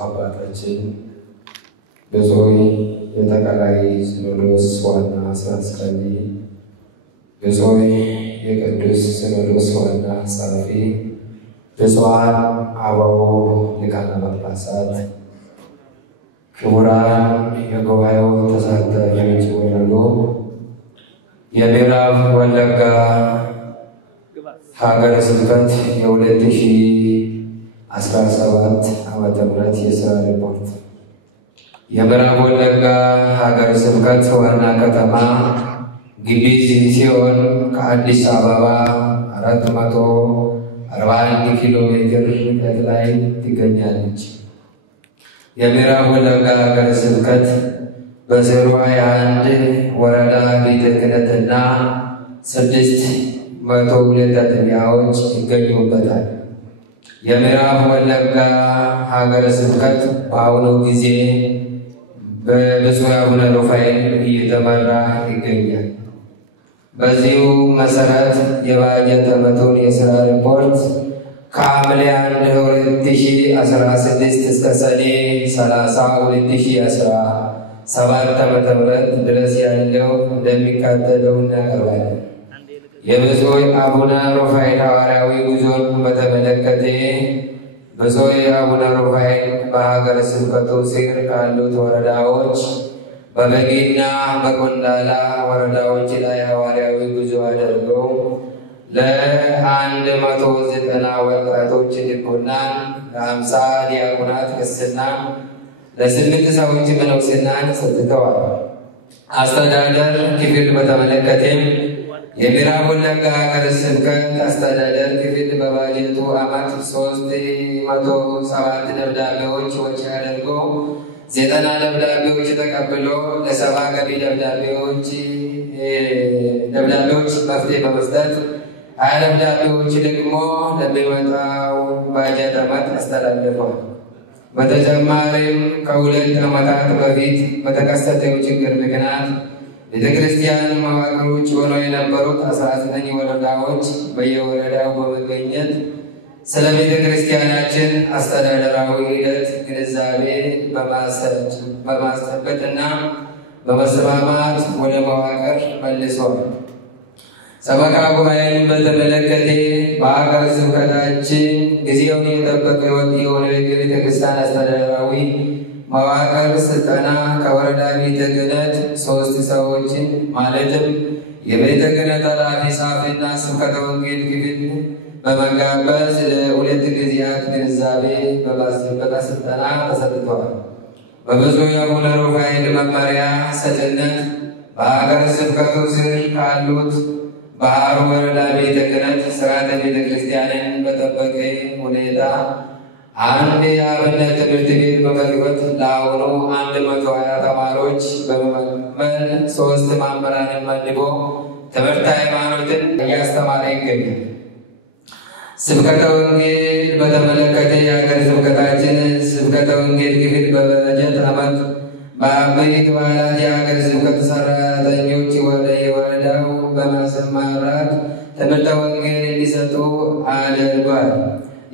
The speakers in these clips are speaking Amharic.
አባታችን ብፁዕ የጠቅላይ ሲኖዶስ ዋና ስራ አስኪያጅ፣ ብፁዕ የቅዱስ ሲኖዶስ ዋና ጸሐፊ፣ ብፁዓን አበው ሊቃነ ጳጳሳት፣ ክቡራን የጉባኤው ተሳታፊዎች በሙሉ፣ የምዕራብ ወለጋ ሀገረ ስብከት የ2017 ዓመተ ምህረት የሥራ ሪፖርት። የምዕራብ ወለጋ ሀገረ ስብከት ዋና ከተማ ግቢ ሲሆን ከአዲስ አበባ 441 ኪሎ ሜትር ርቀት ላይ ትገኛለች። የምዕራብ ወለጋ ሀገረ ስብከት በ021 ወረዳ ቤተ ክህነትና 602 አጥቢያዎች ይገኙበታል። የምዕራብ ወለጋ ሀገረ ስብከት በአሁኑ ጊዜ በብፁዕ አቡነ ሩፋኤል እየተመራ ይገኛል። በዚሁ መሰረት የባጀት ዓመቱን የሥራ ሪፖርት ከሐምሌ 1 2016 እስከ ሰኔ 30 2017 ዓመተ ምህረት ድረስ ያለው እንደሚከተለው እናቀርባለን። የብፁዕ አቡነ ሩፋኤል ሐዋርያዊ ጉዞን በተመለከተ ብፁዕ አቡነ ሩፋኤል በሀገረ ስብከቱ ስር ካሉት ወረዳዎች በበጊና በቆንዳላ ወረዳዎች ላይ ሐዋርያዊ ጉዞ አድርገው ለ190 ወጣቶች ድቁናን፣ ለ50 ዲያቆናት ቅስና፣ ለ8 ሰዎች መነኩስናን ሰጥተዋል። አስተዳደር ክፍል በተመለከተም የምዕራብ ወለጋ ሀገረ ስብከት አስተዳደር ክፍል በባጀቱ ዓመት 307 ደብዳቤዎች ወጪ አድርጎ 90 ደብዳቤዎች ተቀብሎ ለ70 ገቢ ደብዳቤዎች መፍትሄ በመስጠት 20 ደብዳቤዎች ደግሞ ለሚመጣው ባጀት ዓመት አስተላልፈዋል። በተጨማሪም ከ2 ዓመታት በፊት በተከሰተው ችግር ምክንያት ቤተክርስቲያን መዋቅሮች ሆነው የነበሩት 19 ወረዳዎች በየወረዳው በመገኘት ስለ ቤተክርስቲያናችን አስተዳደራዊ ሂደት ግንዛቤ በማስጨበጥና በመስማማት ወደ መዋቅር መልሷል። ሰበካ ጉባኤን በተመለከተ በሀገረ ስብከታችን ጊዜውን የጠበቀ ወጥ የሆነ የቤተክርስቲያን አስተዳደራዊ መዋቅር ስልጠና ከወረዳ ቤተ ክህነት 3 ሰዎችን ማለትም የቤተ ክህነት ኃላፊ፣ ጸሐፊና ስብከተ ወንጌል ክፍል በመጋበዝ ለ2 ጊዜያት ግንዛቤ በማስጨበጥ ስልጠና ተሰጥተዋል። በብፁዕ አቡነ ሩፋኤል መመሪያ ሰጭነት በሀገረ ስብከቱ ስር ካሉት በሃሮ ወረዳ ቤተ ክህነት ሥርዓተ ቤተ ክርስቲያንን በጠበቀ ሁኔታ አንድ የአብነት ትምህርት ቤት በመክፈት ለአሁኑ 120 ተማሪዎች በመመልመል 3 መምህራንን መድቦ ትምህርተ ሃይማኖትን እያስተማረ ይገኛል። ስብከተ ወንጌል በተመለከተ የሀገረ ስብከታችን ስብከተ ወንጌል ክፍል በበጀት ዓመት በአበይት በዓላት የሀገረ ስብከት ሰራተኞች ወደ የወረዳው በማሰማራት ትምህርተ ወንጌል እንዲሰጡ አድርጓል።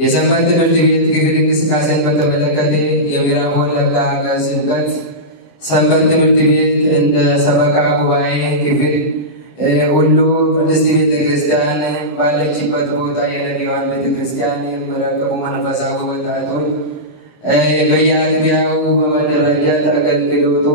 የሰንበት ትምህርት ቤት ክፍል እንቅስቃሴን በተመለከተ የምዕራብ ወለጋ ሀገረ ስብከት ሰንበት ትምህርት ቤት እንደ ሰበካ ጉባኤ ክፍል ሁሉ ቅድስት ቤተ ክርስቲያን ባለችበት ቦታ የነቢያዋን ቤተ ክርስቲያን የሚረከቡ መንፈሳዊ ወጣቶች በየአጥቢያው በመደራጀት አገልግሎቱ